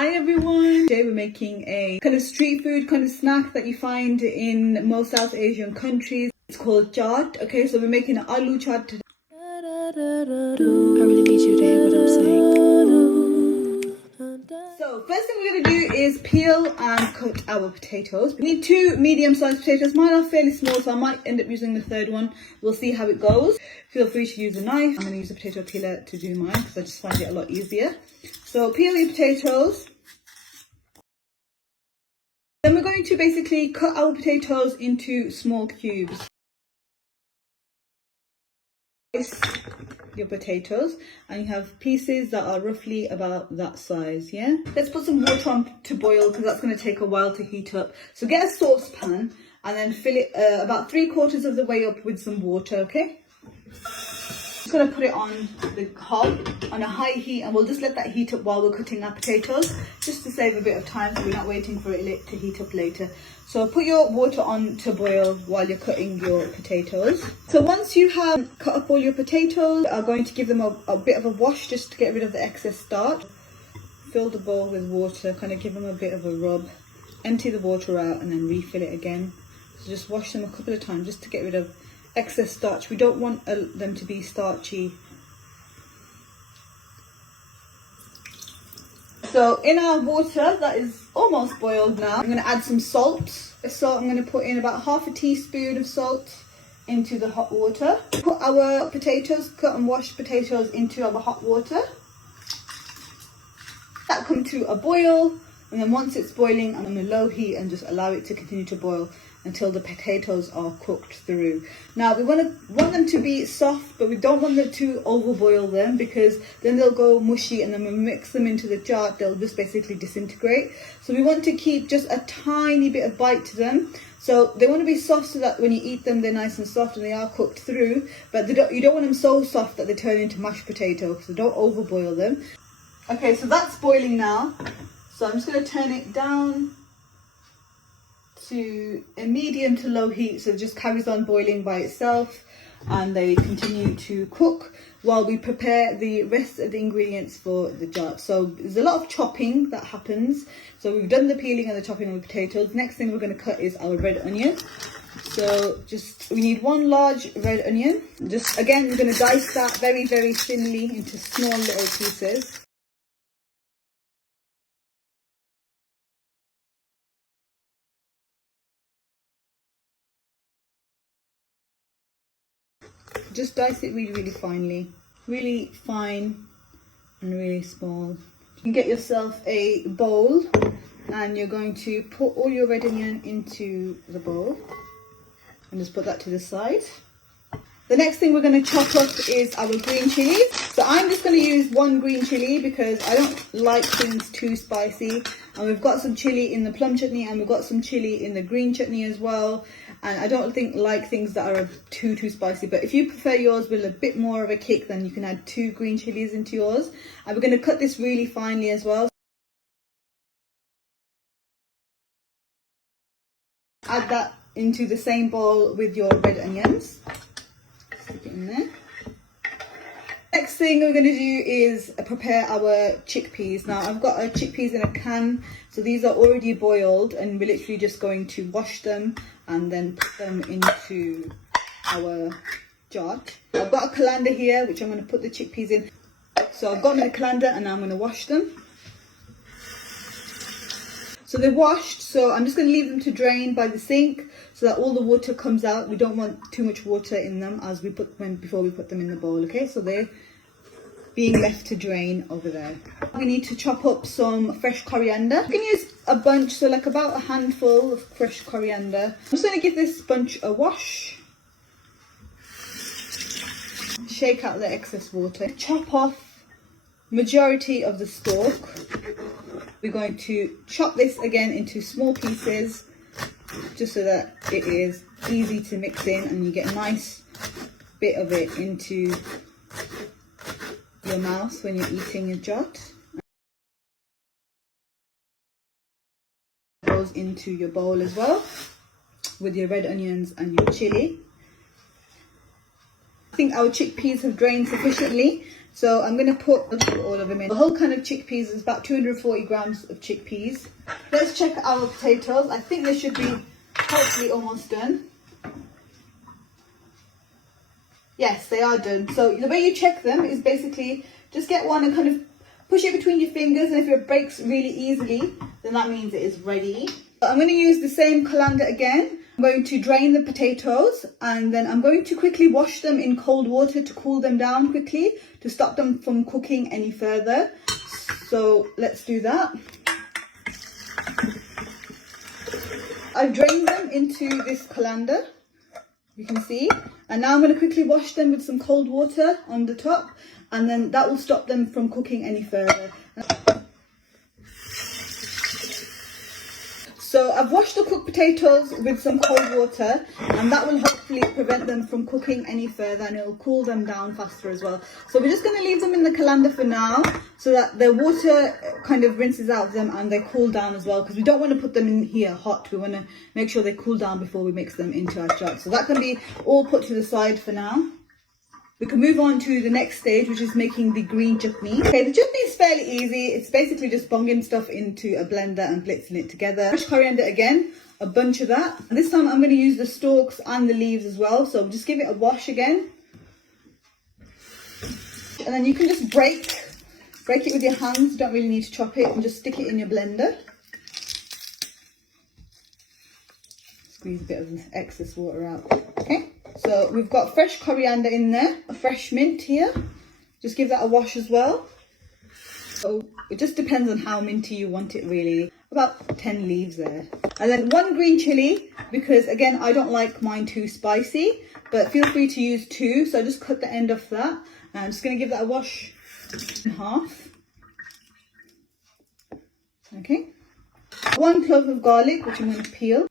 Hi everyone! Today we're making a kind of street food kind of snack that you find in most South Asian countries. It's called chaat. Okay, so we're making an aloo chaat today. I really need you to hear what I'm saying. So first thing we're going to do is peel and cut our potatoes. We need 2 medium-sized potatoes. Mine are fairly small, so I might end up using the third one. We'll see how it goes. Feel free to use a knife. I'm going to use a potato peeler to do mine because I just find it a lot easier. So peel your potatoes. Then we're going to basically cut our potatoes into small cubes. Your potatoes, and you have pieces that are roughly about that size. Yeah, let's put some water on to boil because that's going to take a while to heat up. So get a saucepan and then fill it about 3/4 of the way up with some water. Okay, just going to put it on the hob on a high heat, and we'll just let that heat up while we're cutting our potatoes, just to save a bit of time so we're not waiting for it to heat up later. So put your water on to boil while you're cutting your potatoes. So once you have cut up all your potatoes, I'm going to give them a bit of a wash just to get rid of the excess starch. Fill the bowl with water, kind of give them a bit of a rub. Empty the water out and then refill it again. So just wash them a couple of times just to get rid of excess starch. We don't want them to be starchy. So in our water that is almost boiled now, I'm going to add some salt. So I'm going to put in about 1/2 teaspoon of salt into the hot water. Put our potatoes, cut and washed potatoes, into our hot water. That come to a boil, and then once it's boiling, I'm on a low heat and just allow it to continue to boil until the potatoes are cooked through. Now we want them to be soft, but we don't want them to overboil them because then they'll go mushy, and then when we mix them into the chaat, they'll just basically disintegrate. So we want to keep just a tiny bit of bite to them. So they want to be soft so that when you eat them, they're nice and soft and they are cooked through. But you don't want them so soft that they turn into mashed potato. So don't overboil them. Okay, so that's boiling now. So I'm just going to turn it down to a medium to low heat, so it just carries on boiling by itself, and they continue to cook while we prepare the rest of the ingredients for the chaat. So there's a lot of chopping that happens. So we've done the peeling and the chopping of the potatoes. Next thing we're going to cut is our red onion. So we need 1 large red onion. Just again, we're going to dice that very, very thinly into small little pieces. Just dice it really, really finely. Really fine and really small. You can get yourself a bowl, and you're going to put all your red onion into the bowl and just put that to the side. The next thing we're going to chop up is our green chilies. So I'm just going to use 1 green chili because I don't like things too spicy. And we've got some chili in the plum chutney, and we've got some chili in the green chutney as well. And I don't like things that are too spicy. But if you prefer yours with a bit more of a kick, then you can add 2 green chilies into yours. And we're going to cut this really finely as well. Add that into the same bowl with your red onions. Stick it in there. Next thing we're going to do is prepare our chickpeas. Now I've got chickpeas in a can, so these are already boiled, and we're literally just going to wash them and then put them into our chaat. I've got a colander here which I'm going to put the chickpeas in. So I've got them in the colander and now I'm going to wash them. So they're washed, so I'm just going to leave them to drain by the sink so that all the water comes out. We don't want too much water in them before we put them in the bowl. Okay, so they're being left to drain over there. We need to chop up some fresh coriander. You can use a bunch, so like about a handful of fresh coriander. I'm just going to give this bunch a wash. Shake out the excess water. Chop off majority of the stalk. We're going to chop this again into small pieces, just so that it is easy to mix in and you get a nice bit of it into your mouth when you're eating your chaat. Goes into your bowl as well with your red onions and your chili. I think our chickpeas have drained sufficiently. So I'm going to put all of them in. The whole kind of chickpeas is about 240 grams of chickpeas. Let's check our potatoes. I think they should be hopefully almost done. Yes, they are done. So the way you check them is basically just get one and kind of push it between your fingers, and if it breaks really easily, then that means it is ready. I'm going to use the same colander again. I'm going to drain the potatoes, and then I'm going to quickly wash them in cold water to cool them down quickly, to stop them from cooking any further. So let's do that. I've drained them into this colander, you can see, and now I'm going to quickly wash them with some cold water on the top, and then that will stop them from cooking any further. So I've washed the cooked potatoes with some cold water, and that will hopefully prevent them from cooking any further, and it will cool them down faster as well. So we're just going to leave them in the colander for now, so that the water kind of rinses out of them and they cool down as well, because we don't want to put them in here hot. We want to make sure they cool down before we mix them into our chaat. So that can be all put to the side for now. We can move on to the next stage, which is making the green chutney. Okay, the chutney is fairly easy. It's basically just bunging stuff into a blender and blitzing it together. Fresh coriander again, a bunch of that. And this time I'm going to use the stalks and the leaves as well. So just give it a wash again. And then you can just break it with your hands. You don't really need to chop it, and just stick it in your blender. Squeeze a bit of this excess water out. Okay. So we've got fresh coriander in there, a fresh mint here. Just give that a wash as well. So it just depends on how minty you want it really. About 10 leaves there. And then 1 green chilli, because again, I don't like mine too spicy, but feel free to use 2. So I just cut the end off that. And I'm just going to give that a wash in half. Okay. 1 clove of garlic, which I'm going to peel.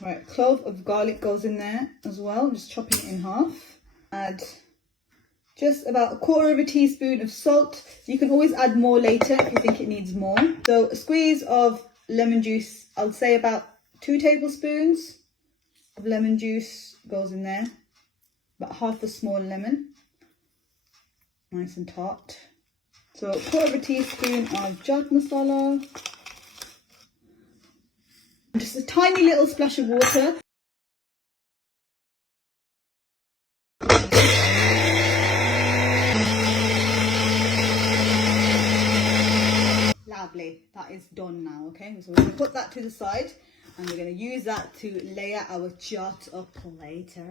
Right, clove of garlic goes in there as well, just chopping it in half. Add just about 1/4 teaspoon of salt. You can always add more later if you think it needs more. So a squeeze of lemon juice, I'll say about 2 tablespoons of lemon juice goes in there. About half a small lemon, nice and tart. So 1/4 teaspoon of chaat masala. Just a tiny little splash of water. Lovely, that is done now, okay? So we're going to put that to the side, and we're going to use that to layer our chaat up later.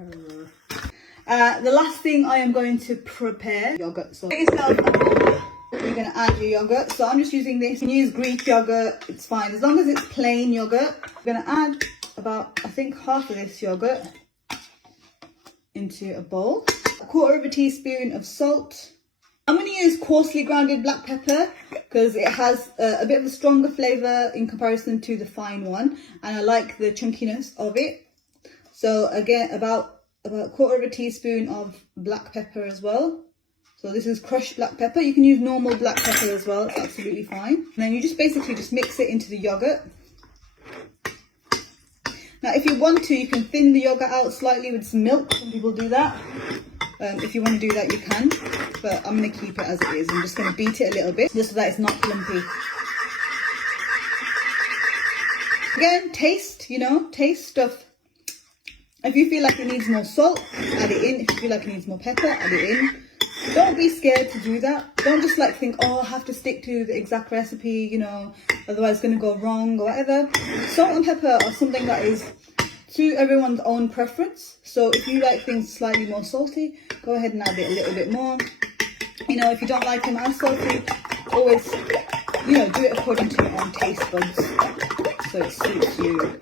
The last thing I am going to prepare, yogurt. So get yourself a bowl. You're going to add your yogurt. So I'm just using this. You can use Greek yogurt, it's fine, as long as it's plain yogurt. I'm going to add about, I think, half of this yogurt into a bowl. 1/4 teaspoon of salt. I'm going to use coarsely grounded black pepper because it has a bit of a stronger flavour in comparison to the fine one, and I like the chunkiness of it. So again, about 1/4 teaspoon of black pepper as well. So this is crushed black pepper. You can use normal black pepper as well, it's absolutely fine. And then you just basically just mix it into the yogurt. Now if you want to, you can thin the yogurt out slightly with some milk. Some people do that. If you want to do that, you can. But I'm going to keep it as it is. I'm just going to beat it a little bit, just so that it's not clumpy. Again, taste, taste stuff. If you feel like it needs more salt, add it in. If you feel like it needs more pepper, add it in. Don't be scared to do that. Don't just think, oh, I have to stick to the exact recipe, otherwise it's going to go wrong or whatever. Salt and pepper are something that is to everyone's own preference. So if you like things slightly more salty, go ahead and add it a little bit more. If you don't like them as salty, always, do it according to your own taste buds, so it suits you.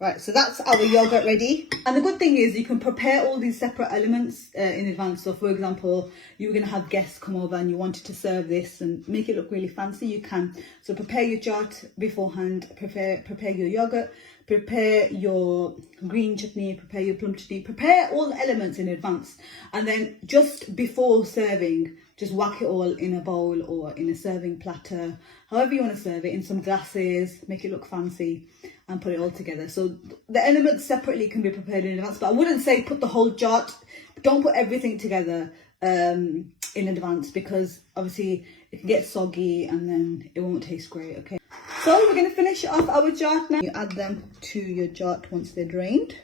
Right, so that's our yogurt ready. And the good thing is you can prepare all these separate elements in advance. So for example, you were going to have guests come over and you wanted to serve this and make it look really fancy, you can. So prepare your chaat beforehand, prepare your yogurt, prepare your green chutney, prepare your plum chutney, prepare all the elements in advance. And then just before serving, just whack it all in a bowl or in a serving platter, however you want to serve it, in some glasses, make it look fancy, and put it all together. So the elements separately can be prepared in advance, but I wouldn't say put the whole jar, don't put everything together in advance, because obviously it can get soggy and then it won't taste great. Okay, so we're going to finish off our chaat now. You add them to your chaat once they're drained.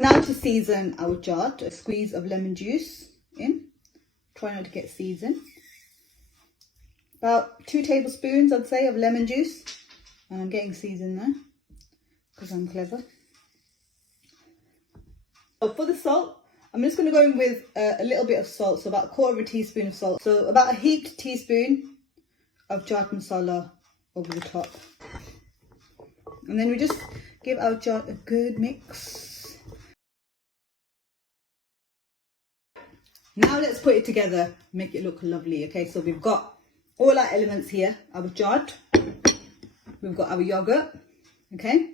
Now to season our chaat, a squeeze of lemon juice in. Try not to get seasoned. About 2 tablespoons, I'd say, of lemon juice. And I'm getting seasoned there because I'm clever. So for the salt, I'm just going to go in with a little bit of salt, so about 1/4 teaspoon of salt. So about a heaped teaspoon of chaat masala over the top. And then we just give our chaat a good mix. Now let's put it together, make it look lovely. Okay, so we've got all our elements here. Our chaat, we've got our yogurt, okay,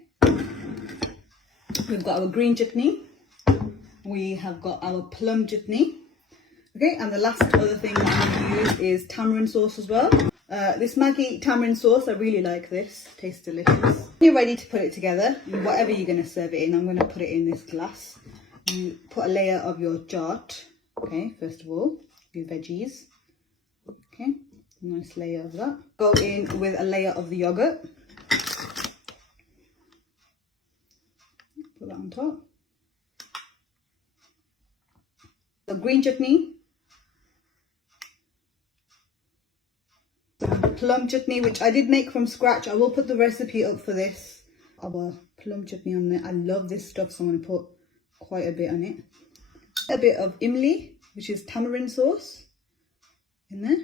we've got our green chutney, we have got our plum chutney, okay, and the last other thing that I'm going to use is tamarind sauce as well. This Maggi tamarind sauce, I really like this, tastes delicious. When you're ready to put it together, whatever you're going to serve it in, I'm going to put it in this glass. You put a layer of your chaat. Okay, first of all, your veggies. Okay, nice layer of that. Go in with a layer of the yogurt. Put that on top. The green chutney. Plum chutney, which I did make from scratch. I will put the recipe up for this. Our plum chutney on there. I love this stuff, so I'm going to put quite a bit on it. A bit of imli, which is tamarind sauce, in there.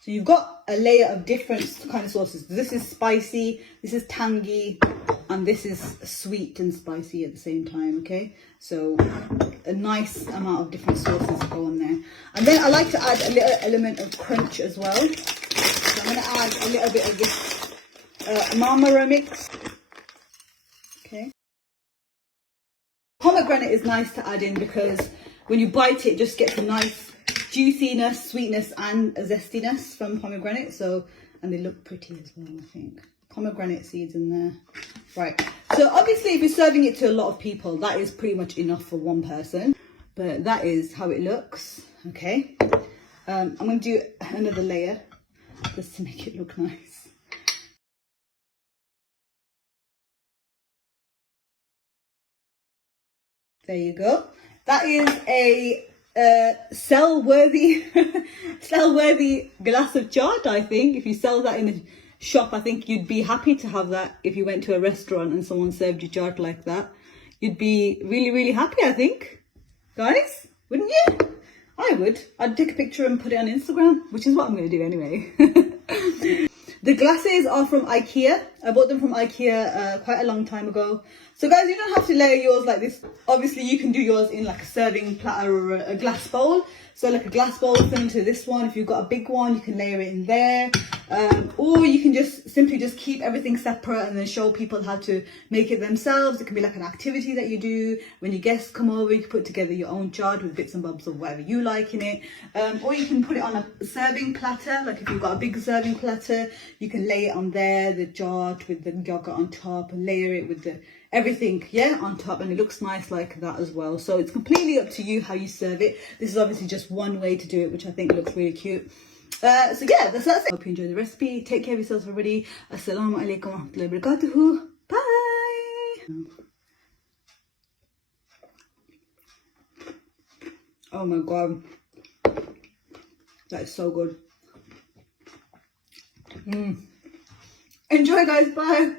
So you've got a layer of different kind of sauces. This is spicy, this is tangy, and this is sweet and spicy at the same time, okay? So a nice amount of different sauces go on there. And then I like to add a little element of crunch as well. So I'm going to add a little bit of this mammara mix. Okay. Pomegranate is nice to add in because when you bite it, just gets a nice juiciness, sweetness, and a zestiness from pomegranate. So, and they look pretty as well, I think. Pomegranate seeds in there. Right. So obviously, if you're serving it to a lot of people, that is pretty much enough for one person. But that is how it looks. Okay. I'm going to do another layer just to make it look nice. There you go. That is a sell-worthy glass of chaat, I think. If you sell that in a shop, I think you'd be happy to have that. If you went to a restaurant and someone served you chaat like that, you'd be really, really happy, I think. Guys, wouldn't you? I would. I'd take a picture and put it on Instagram, which is what I'm going to do anyway. The glasses are from IKEA. I bought them from IKEA quite a long time ago. So guys, you don't have to layer yours like this. Obviously, you can do yours in like a serving platter or a glass bowl. So like a glass bowl similar to this one. If you've got a big one, you can layer it in there. Or you can just simply just keep everything separate and then show people how to make it themselves. It can be like an activity that you do. When your guests come over, you can put together your own chaat with bits and bobs of whatever you like in it. Or you can put it on a serving platter. Like if you've got a big serving platter, you can lay it on there, the chaat with the yogurt on top, and layer it with the everything, yeah, on top, and it looks nice like that as well. So it's completely up to you how you serve it. This is obviously just one way to do it, which I think looks really cute. So yeah, that's it. Hope you enjoy the recipe. Take care of yourselves, everybody. Assalamu alaikum wa rahmatullahi wa barakatuhu. Bye. Oh my god, that is so good. Enjoy, guys. Bye.